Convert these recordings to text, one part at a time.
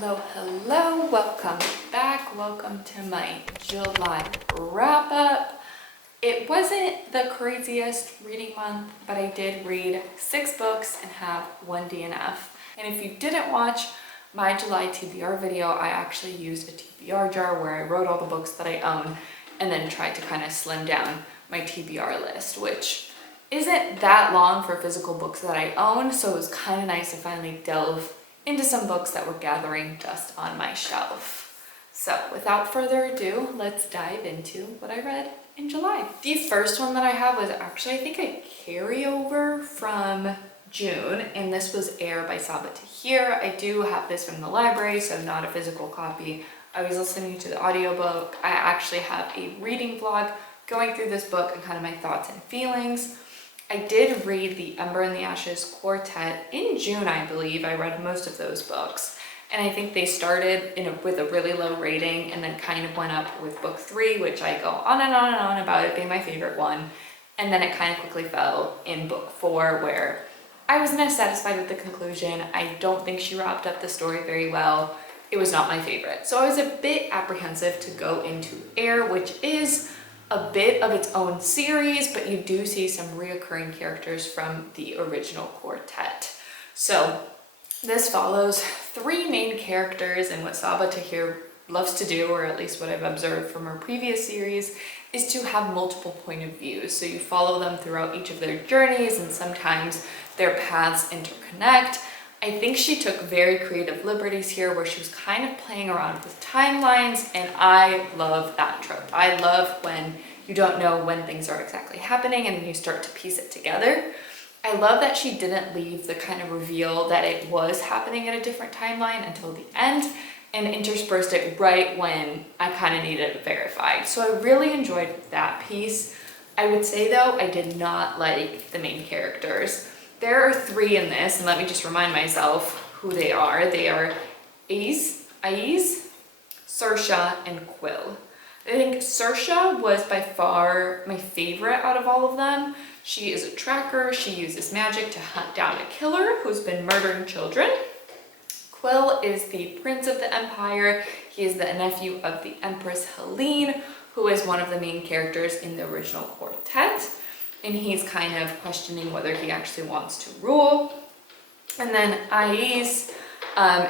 Hello, welcome back. Welcome to my July wrap up. It wasn't the craziest reading month, but I did read 6 books and have 1 DNF. And if you didn't watch my July TBR video, I actually used a TBR jar where I wrote all the books that I own and then tried to kind of slim down my TBR list, which isn't that long for physical books that I own, so it was kind of nice to finally delve into some books that were gathering dust on my shelf. So without further ado, let's dive into what I read in July. The first one that I have was actually, I think, a carryover from June, and this was Air by Saba Tahir. I do have this from the library, so not a physical copy. I was listening to the audiobook. I actually have a reading vlog going through this book and kind of my thoughts and feelings. I did read the Ember and the Ashes Quartet in June, I believe. I read most of those books. And I think they started with a really low rating and then kind of went up with book 3, which I go on and on and on about it being my favorite one. And then it kind of quickly fell in book 4, where I wasn't as satisfied with the conclusion. I don't think she wrapped up the story very well. It was not my favorite. So I was a bit apprehensive to go into Air, which is a bit of its own series, but you do see some reoccurring characters from the original quartet. So this follows 3 main characters, and what Saba Tahir loves to do, or at least what I've observed from her previous series, is to have multiple point of views. So you follow them throughout each of their journeys, and sometimes their paths interconnect. I think she took very creative liberties here where she was kind of playing around with timelines, and I love that trope. I love when you don't know when things are exactly happening and then you start to piece it together. I love that she didn't leave the kind of reveal that it was happening at a different timeline until the end and interspersed it right when I kind of needed it verified. So I really enjoyed that piece. I would say though, I did not like the main characters. There are 3 in this, and let me just remind myself who they are. They are Aiz, Saoirse, and Quill. I think Saoirse was by far my favorite out of all of them. She is a tracker. She uses magic to hunt down a killer who's been murdering children. Quill is the prince of the empire. He is the nephew of the Empress Helene, who is one of the main characters in the original quartet. And he's kind of questioning whether he actually wants to rule. And then Aiz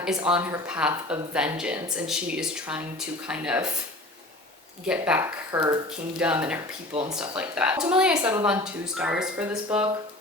is on her path of vengeance, and she is trying to kind of get back her kingdom and her people and stuff like that. Ultimately, I settled on 2 stars for this book.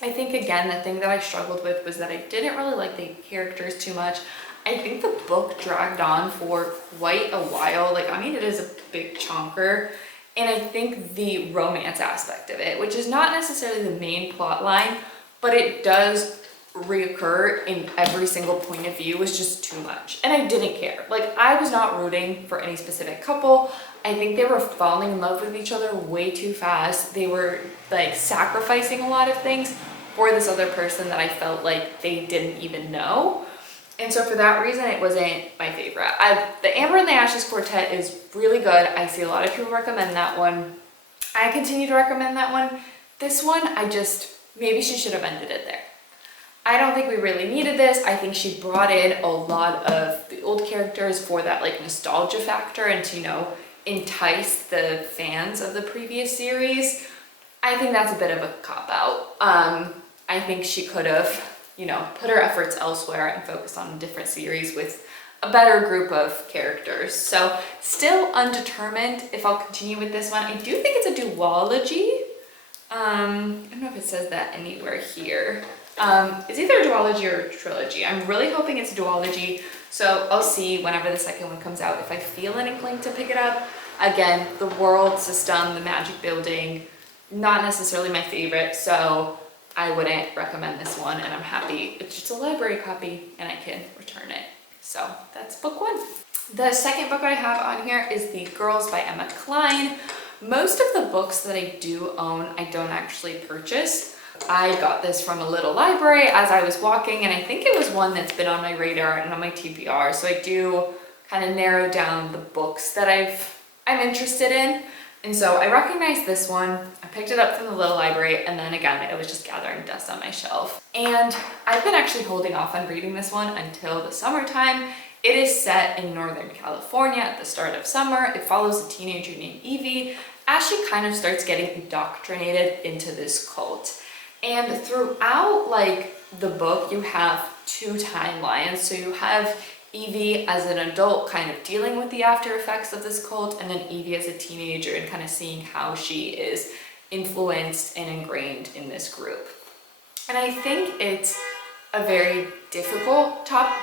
I think, again, the thing that I struggled with was that I didn't really like the characters too much. I think the book dragged on for quite a while. Like, I mean, it is a big chonker. And I think the romance aspect of it, which is not necessarily the main plot line, but it does reoccur in every single point of view, was just too much. And I didn't care. Like, I was not rooting for any specific couple. I think they were falling in love with each other way too fast. They were like sacrificing a lot of things for this other person that I felt like they didn't even know. And so for that reason, it wasn't my favorite. The Amber and the Ashes Quartet is really good. I see a lot of people recommend that one. I continue to recommend that one. This one, maybe she should have ended it there. I don't think we really needed this. I think she brought in a lot of the old characters for that like nostalgia factor and to, entice the fans of the previous series. I think that's a bit of a cop-out. I think she could have put her efforts elsewhere and focused on a different series with a better group of characters. So still undetermined if I'll continue with this one. I do think it's a duology. I don't know if it says that anywhere here. It's either a duology or a trilogy. I'm really hoping it's a duology. So I'll see whenever the second one comes out if I feel an inkling to pick it up. Again, the world system, the magic building, not necessarily my favorite. So I wouldn't recommend this one, and I'm happy it's just a library copy and I can return it. So that's book 1. The second book I have on here is The Girls by Emma Cline. Most of the books that I do own, I don't actually purchase. I got this from a little library as I was walking, and I think it was one that's been on my radar and on my TBR. So I do kind of narrow down the books that I'm interested in. And so I recognized this one, I picked it up from the little library, and then again, it was just gathering dust on my shelf. And I've been actually holding off on reading this one until the summertime. It is set in Northern California at the start of summer. It follows a teenager named Evie as she kind of starts getting indoctrinated into this cult. And throughout like the book, you have two timelines. So you have Evie as an adult kind of dealing with the after effects of this cult, and then Evie as a teenager and kind of seeing how she is influenced and ingrained in this group. And I think it's a very difficult topic.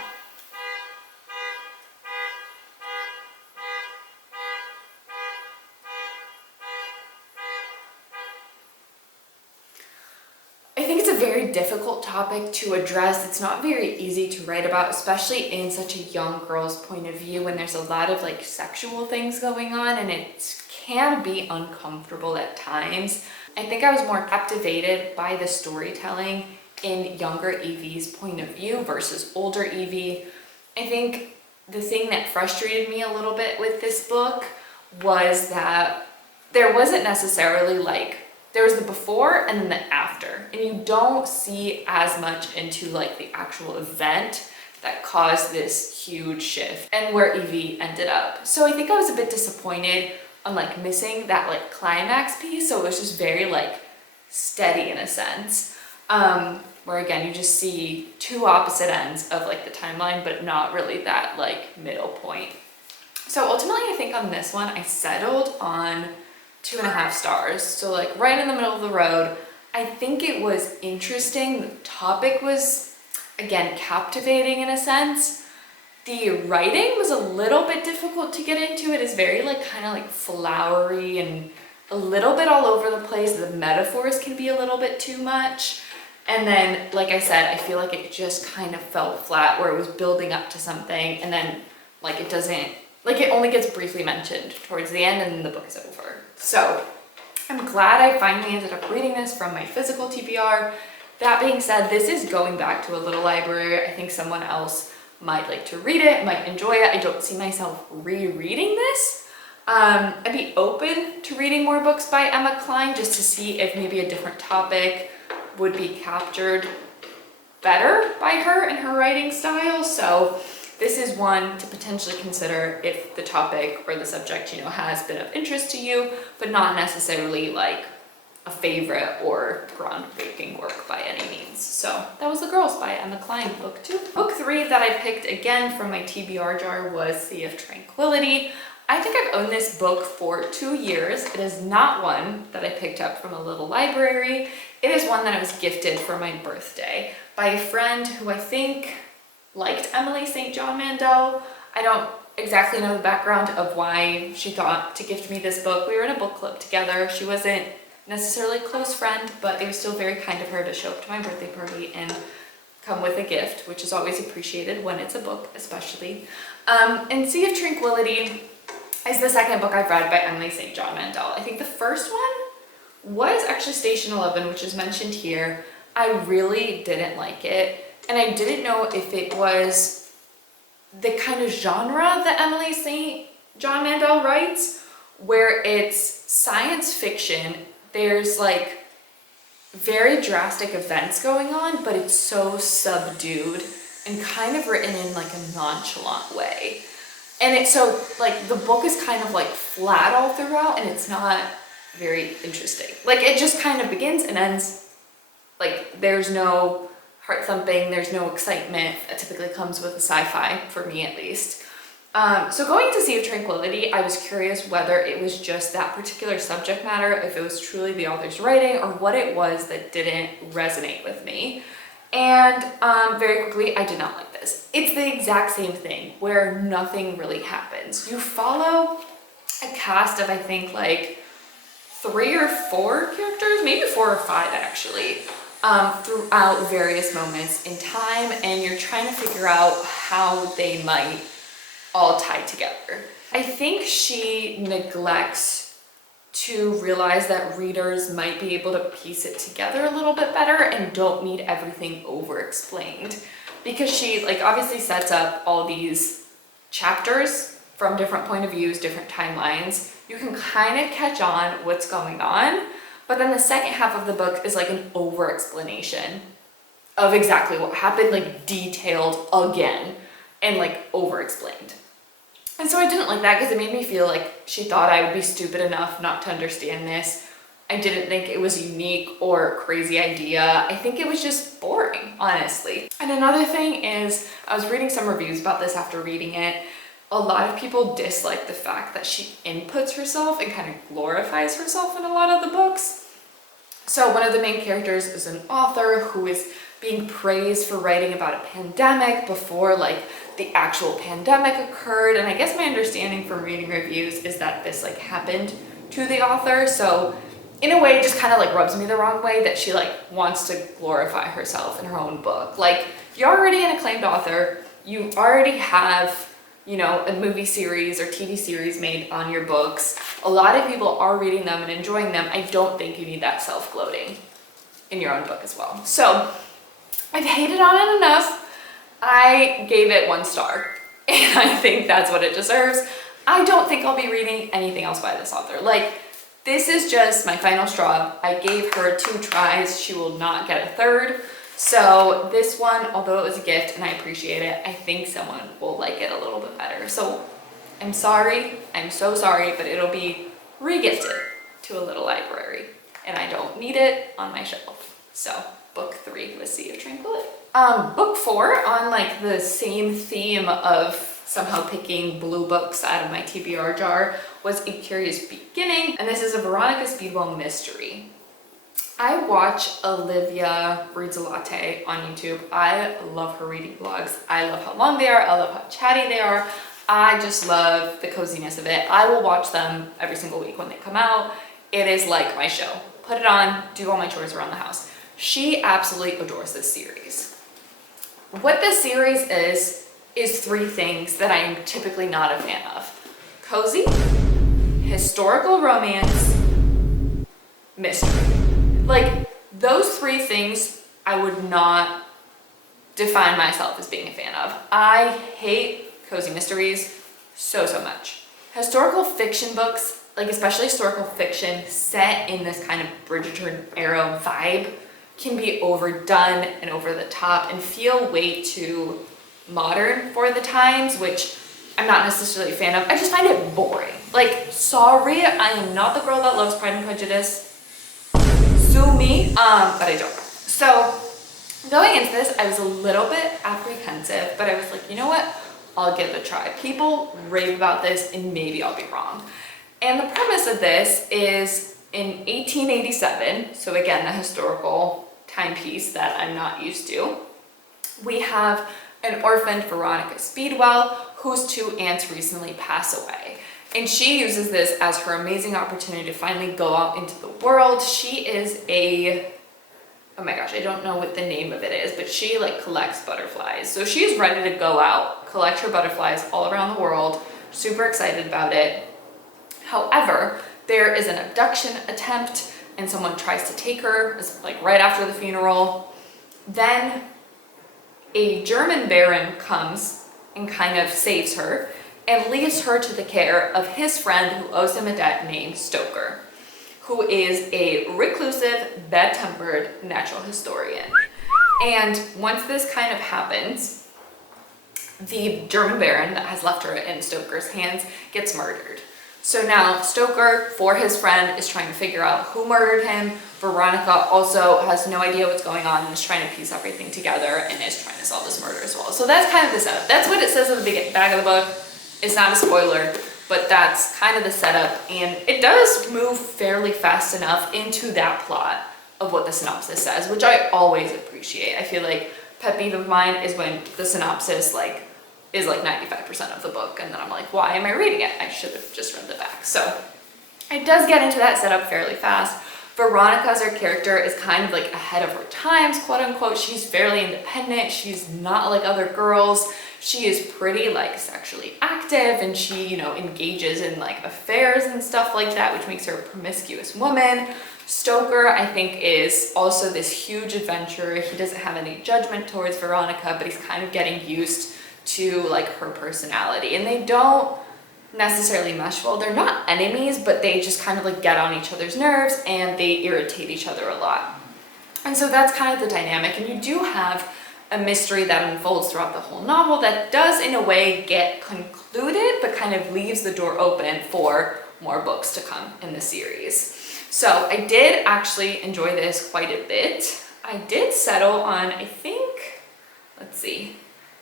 I think it's a very difficult topic to address. It's not very easy to write about, especially in such a young girl's point of view when there's a lot of like sexual things going on, and it can be uncomfortable at times. I think I was more captivated by the storytelling in younger Evie's point of view versus older Evie. I think the thing that frustrated me a little bit with this book was that there wasn't necessarily like, there was the before and then the after, and you don't see as much into like the actual event that caused this huge shift and where Evie ended up. So I think I was a bit disappointed on like missing that like climax piece. So it was just very like steady in a sense, where again, you just see two opposite ends of like the timeline, but not really that like middle point. So ultimately I think on this one, I settled on 2.5 stars. So like right in the middle of the road. I think it was interesting. The topic was, again, captivating in a sense. The writing was a little bit difficult to get into. It is very like kind of like flowery and a little bit all over the place. The metaphors can be a little bit too much. And then, like I said, I feel like it just kind of fell flat where it was building up to something and then like it doesn't, like it only gets briefly mentioned towards the end and then the book is over. So I'm glad I finally ended up reading this from my physical TBR. That being said, this is going back to a little library. I think someone else might like to read it, might enjoy it. I don't see myself rereading this. I'd be open to reading more books by Emma Cline just to see if maybe a different topic would be captured better by her and her writing style. So this is one to potentially consider if the topic or the subject, you know, has been of interest to you, but not necessarily like a favorite or groundbreaking work by any means. So that was The Girls by Emma Cline, book 2. Book 3 that I picked again from my TBR jar was Sea of Tranquility. I think I've owned this book for 2 years. It is not one that I picked up from a little library. It is one that I was gifted for my birthday by a friend who I think liked Emily St. John Mandel. I don't exactly know the background of why she thought to gift me this book. We were in a book club together. She wasn't necessarily a close friend, but it was still very kind of her to show up to my birthday party and come with a gift, which is always appreciated when it's a book, especially. And Sea of Tranquility is the second book I've read by Emily St. John Mandel. I think the first one was actually Station 11, which is mentioned here. I really didn't like it. And I didn't know if it was the kind of genre that Emily St. John Mandel writes, where it's science fiction. There's like very drastic events going on, but it's so subdued and kind of written in like a nonchalant way. And it's so like the book is kind of like flat all throughout and it's not very interesting. Like it just kind of begins and ends. Like there's no heart thumping, there's no excitement that typically comes with a sci-fi, for me at least. So going to Sea of Tranquility, I was curious whether it was just that particular subject matter, if it was truly the author's writing, or what it was that didn't resonate with me. And very quickly, I did not like this. It's the exact same thing, where nothing really happens. You follow a cast of, I think, like 3 or 4 characters, maybe 4 or 5 actually, throughout various moments in time, and you're trying to figure out how they might all tie together. I think she neglects to realize that readers might be able to piece it together a little bit better and don't need everything over-explained, because she like obviously sets up all these chapters from different point of views, different timelines, you can kind of catch on what's going on, but then the second half of the book is like an over explanation of exactly what happened, like detailed again and like over explained. And so I didn't like that because it made me feel like she thought I would be stupid enough not to understand this. I didn't think it was a unique or crazy idea. I think it was just boring, honestly. And another thing is, I was reading some reviews about this after reading it. A lot of people dislike the fact that she inputs herself and kind of glorifies herself in a lot of the books. So one of the main characters is an author who is being praised for writing about a pandemic before like the actual pandemic occurred. And I guess my understanding from reading reviews is that this like happened to the author. So in a way, it just kind of like rubs me the wrong way that she like wants to glorify herself in her own book. Like, you're already an acclaimed author, you already have, you know, a movie series or TV series made on your books. A lot of people are reading them and enjoying them. I don't think you need that self-gloating in your own book as well. So I've hated on it enough. I gave it 1 star and I think that's what it deserves. I don't think I'll be reading anything else by this author. Like, this is just my final straw. I gave her 2 tries. She will not get a 3rd. So this one, although it was a gift and I appreciate it, I think someone will like it a little bit better. So I'm sorry. I'm so sorry, but it'll be re-gifted to a little library and I don't need it on my shelf. So book 3 was Sea of Tranquility. Book 4, on like the same theme of somehow picking blue books out of my TBR jar, was A Curious Beginning, and this is a Veronica Speedwell mystery. I watch Olivia Reads a Latte on YouTube. I love her reading vlogs. I love how long they are. I love how chatty they are. I just love the coziness of it. I will watch them every single week when they come out. It is like my show. Put it on, do all my chores around the house. She absolutely adores this series. What this series is 3 things that I am typically not a fan of. Cozy, historical romance, mystery. Like, those 3 things I would not define myself as being a fan of. I hate cozy mysteries so much. Historical fiction books, like especially historical fiction set in this kind of Bridgerton era vibe, can be overdone and over the top and feel way too modern for the times, which I'm not necessarily a fan of. I just find it boring. Like, sorry, I am not the girl that loves Pride and Prejudice. Sue me, but I don't. So going into this, I was a little bit apprehensive, but I was like, you know what? I'll give it a try. People rave about this and maybe I'll be wrong. And the premise of this is in 1887, so again, the historical timepiece that I'm not used to, we have an orphaned Veronica Speedwell whose 2 aunts recently pass away. And she uses this as her amazing opportunity to finally go out into the world. She is a, oh my gosh, I don't know what the name of it is, but she like collects butterflies. So she's ready to go out, collect her butterflies all around the world, super excited about it. However, there is an abduction attempt and someone tries to take her, like right after the funeral. Then a German baron comes and kind of saves her and leaves her to the care of his friend who owes him a debt named Stoker, who is a reclusive, bad-tempered natural historian. And once this kind of happens, the German baron that has left her in Stoker's hands gets murdered. So now Stoker, for his friend, is trying to figure out who murdered him. Veronica also has no idea what's going on and is trying to piece everything together and is trying to solve this murder as well. So that's kind of the setup. That's what it says in the back of the book. It's not a spoiler, but that's kind of the setup. And it does move fairly fast enough into that plot of what the synopsis says, which I always appreciate. I feel like pet peeve of mine is when the synopsis is like 95% of the book and then I'm like, why am I reading it? I should have just read the back. So it does get into that setup fairly fast. Veronica as her character is kind of like ahead of her times, quote unquote. She's fairly independent. She's not like other girls. She is pretty like sexually active and she, you know, engages in like affairs and stuff like that, which makes her a promiscuous woman. Stoker, I think, is also this huge adventurer. He doesn't have any judgment towards Veronica, but he's kind of getting used to like her personality, and they don't necessarily mesh well. They're not enemies, but they just kind of like get on each other's nerves and they irritate each other a lot. And so that's kind of the dynamic. And you do have a mystery that unfolds throughout the whole novel that does in a way get concluded, but kind of leaves the door open for more books to come in the series. So I did actually enjoy this quite a bit. I did settle on, I think, let's see,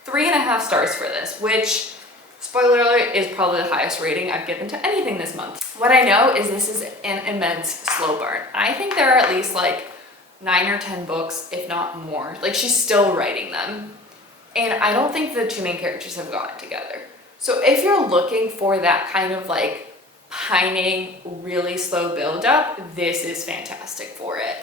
3.5 stars for this, which, spoiler alert, is probably the highest rating I've given to anything this month. What I know is this is an immense slow burn. I think there are at least like 9 or 10 books, if not more. Like, she's still writing them. And I don't think the two main characters have gotten together. So if you're looking for that kind of like pining, really slow build up, this is fantastic for it.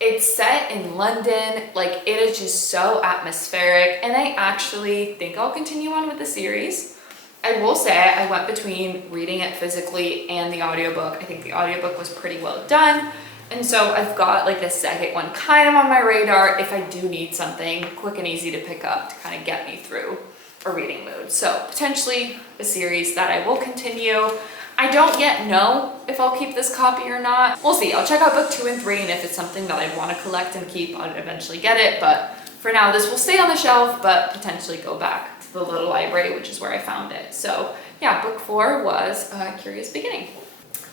It's set in London, like it is just so atmospheric, and I actually think I'll continue on with the series. I will say I went between reading it physically and the audiobook. I think the audiobook was pretty well done. And so I've got like the second one kind of on my radar if I do need something quick and easy to pick up to kind of get me through a reading mood. So potentially a series that I will continue. I don't yet know if I'll keep this copy or not. We'll see. I'll check out book 2 and 3, and if it's something that I want to collect and keep, I'll eventually get it. But for now, this will stay on the shelf, but potentially go back to the little library, which is where I found it. So yeah, book 4 was A Curious Beginning.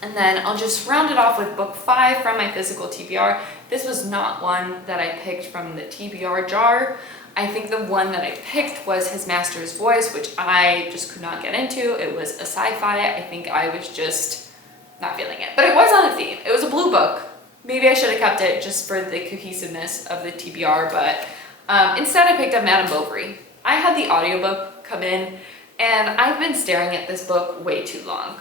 And then I'll just round it off with book 5 from my physical TBR. This was not one that I picked from the TBR jar. I think the one that I picked was His Master's Voice, which I just could not get into. It was a sci-fi. I think I was just not feeling it. But it was on a theme. It was a blue book. Maybe I should have kept it just for the cohesiveness of the TBR, but instead I picked up Madame Bovary. I had the audiobook come in, and I've been staring at this book way too long.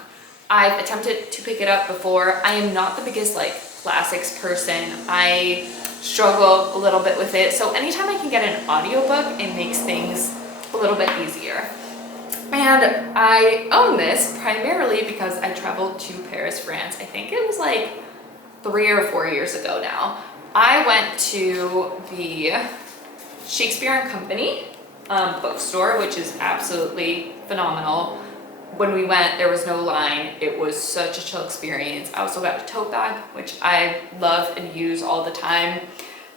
I've attempted to pick it up before. I am not the biggest like classics person. I struggle a little bit with it. So anytime I can get an audiobook, it makes things a little bit easier. And I own this primarily because I traveled to Paris, France. I think it was like 3 or 4 years ago now. I went to the Shakespeare and Company bookstore, which is absolutely phenomenal. When we went, there was no line. It was such a chill experience. I also got a tote bag, which I love and use all the time.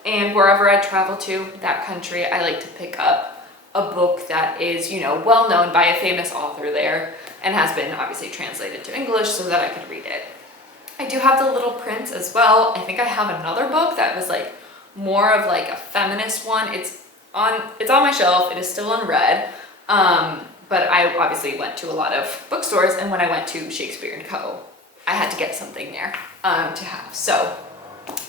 And wherever I travel to that country, I like to pick up a book that is, you know, well known by a famous author there and has been obviously translated to English so that I could read it. I do have The Little Prince as well. I think I have another book that was like more of like a feminist one. It's on my shelf. It is still unread. But I obviously went to a lot of bookstores, and when I went to Shakespeare & Co., I had to get something there to have. So,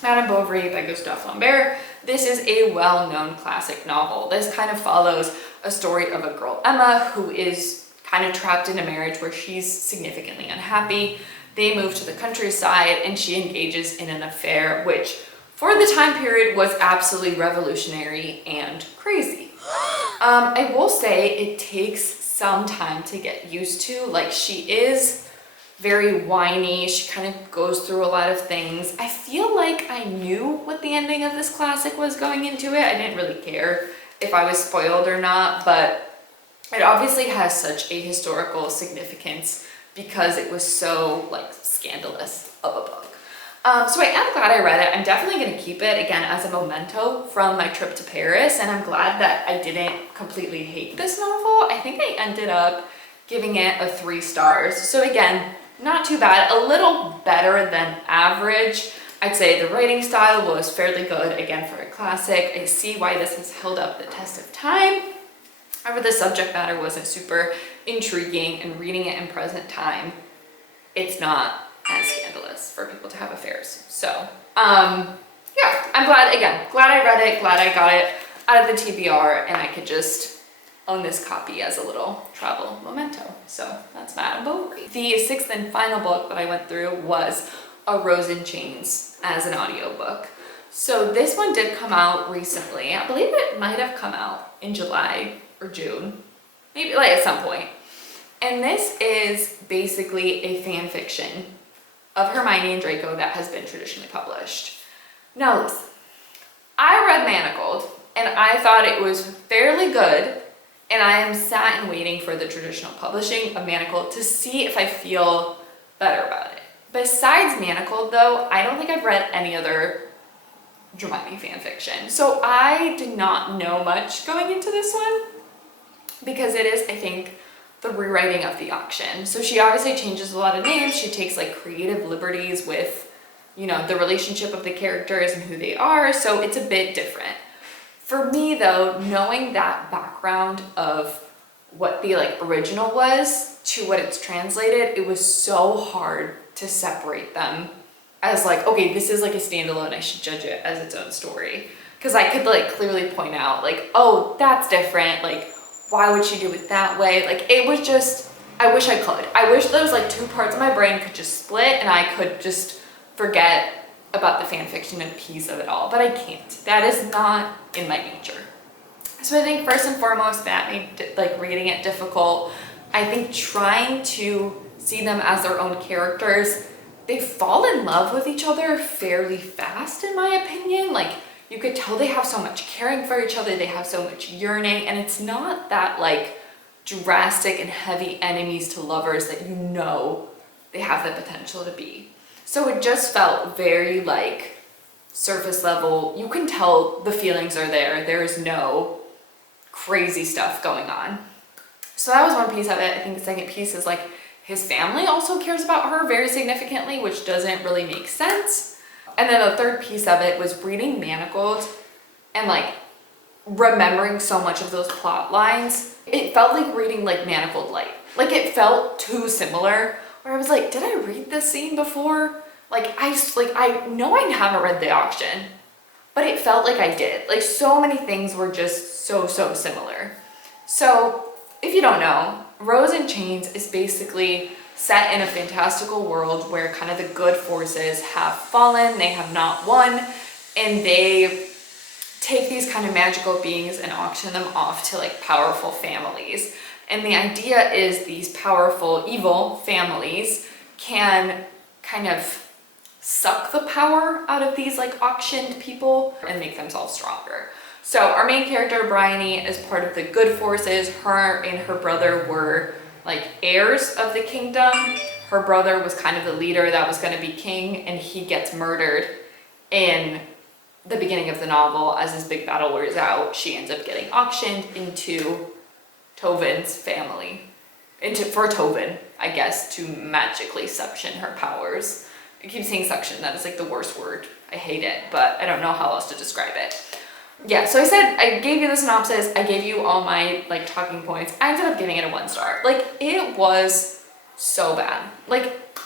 Madame Bovary by Gustave Flaubert. This is a well-known classic novel. This kind of follows a story of a girl, Emma, who is kind of trapped in a marriage where she's significantly unhappy. They move to the countryside, and she engages in an affair, which for the time period was absolutely revolutionary and crazy. I will say it takes some time to get used to. Like, she is very whiny. She kind of goes through a lot of things. I feel like I knew what the ending of this classic was going into it. I didn't really care if I was spoiled or not, but it obviously has such a historical significance because it was so like scandalous of a book. So I am glad I read it. I'm definitely going to keep it, again, as a memento from my trip to Paris, and I'm glad that I didn't completely hate this novel. I think I ended up giving it a 3 stars. So again, not too bad, a little better than average. I'd say the writing style was fairly good, again, for a classic. I see why this has held up the test of time. However, the subject matter wasn't super intriguing, and reading it in present time, it's not as scandalous for people to have affairs. So, yeah, I'm glad I read it, glad I got it out of the TBR, and I could just own this copy as a little travel memento. So that's Madame Bovary. The 6th and final book that I went through was A Rose in Chains as an audiobook. So this one did come out recently. I believe it might have come out in July or June, maybe like at some point. And this is basically a fan fiction of Hermione and Draco that has been traditionally published. Now listen, I read Manacled and I thought it was fairly good and I am sat and waiting for the traditional publishing of Manacled to see if I feel better about it. Besides Manacled though, I don't think I've read any other Hermione fan fiction. So I did not know much going into this one because it is, I think, the rewriting of the auction. So she obviously changes a lot of names. She takes like creative liberties with, you know, the relationship of the characters and who they are. So it's a bit different. For me though, knowing that background of what the like original was to what it's translated, it was so hard to separate them as like, okay, this is like a standalone, I should judge it as its own story. Because I could like clearly point out like, oh, that's different. Like, why would she do it that way? Like, it was just, I wish I could. I wish those like two parts of my brain could just split and I could just forget about the fan fiction and piece of it all, but I can't. That is not in my nature. So I think first and foremost, that made like reading it difficult. I think trying to see them as their own characters, they fall in love with each other fairly fast, in my opinion. Like, you could tell they have so much caring for each other, they have so much yearning, and it's not that like drastic and heavy enemies to lovers that you know they have the potential to be. So it just felt very like surface level. You can tell the feelings are there. There is no crazy stuff going on. So that was one piece of it. I think the second piece is like his family also cares about her very significantly, which doesn't really make sense. And then the third piece of it was reading Manacled and like remembering so much of those plot lines. It felt like reading like Manacled Light. Like it felt too similar where I was like, did I read this scene before? Like I know I haven't read the auction, but it felt like I did. Like so many things were just so similar. So if you don't know, Rose in Chains is basically set in a fantastical world where kind of the good forces have fallen, they have not won, and they take these kind of magical beings and auction them off to like powerful families. And the idea is these powerful evil families can kind of suck the power out of these like auctioned people and make themselves stronger. So our main character, Bryony, is part of the good forces. Her and her brother were like heirs of the kingdom. Her brother was kind of the leader that was going to be king, and he gets murdered in the beginning of the novel. As this big battle wears out, she ends up getting auctioned into Tovin's family, for Tovin, I guess, to magically suction her powers. I keep saying suction, that is like the worst word. I hate it, but I don't know how else to describe it. Yeah, so I said, I gave you the synopsis, I gave you all my like talking points. I ended up giving it a 1 star. Like, it was so bad. Like,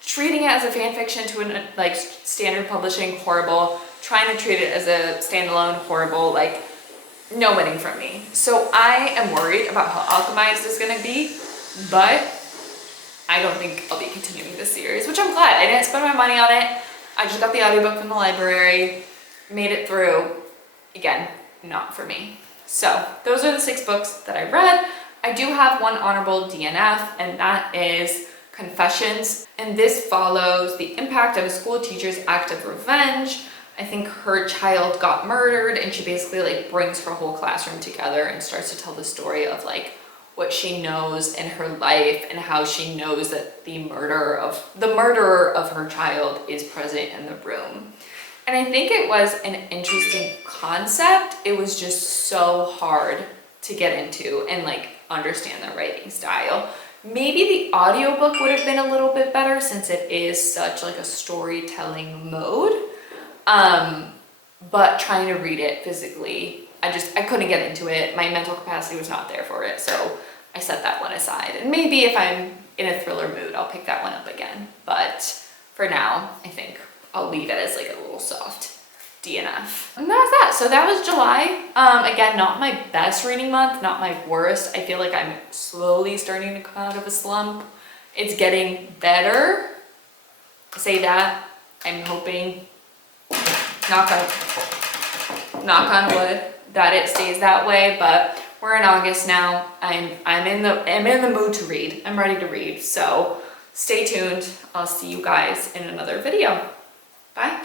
treating it as a fan fiction to an like standard publishing, horrible. Trying to treat it as a standalone, horrible. Like, no winning from me. So I am worried about how alchemized is gonna be, but I don't think I'll be continuing this series, which I'm glad. I didn't spend my money on it. I just got the audiobook from the library, made it through. Again, not for me. So those are the 6 books that I read. I do have one honorable DNF, and that is Confessions. And this follows the impact of a school teacher's act of revenge. I think her child got murdered, and she basically like brings her whole classroom together and starts to tell the story of like what she knows in her life and how she knows that the murderer of her child is present in the room. And I think it was an interesting concept. It was just so hard to get into and like understand the writing style. Maybe the audiobook would have been a little bit better since it is such like a storytelling mode. But trying to read it physically, I couldn't get into it. My mental capacity was not there for it. So I set that one aside. And maybe if I'm in a thriller mood, I'll pick that one up again. But for now, I think I'll leave it as like a little soft DNF. And that was that. So that was July. Again, not my best reading month, not my worst. I feel like I'm slowly starting to come out of a slump. It's getting better. I say that. I'm hoping, knock on wood, that it stays that way, but we're in August now. I'm in the mood to read. I'm ready to read. So stay tuned. I'll see you guys in another video. Bye.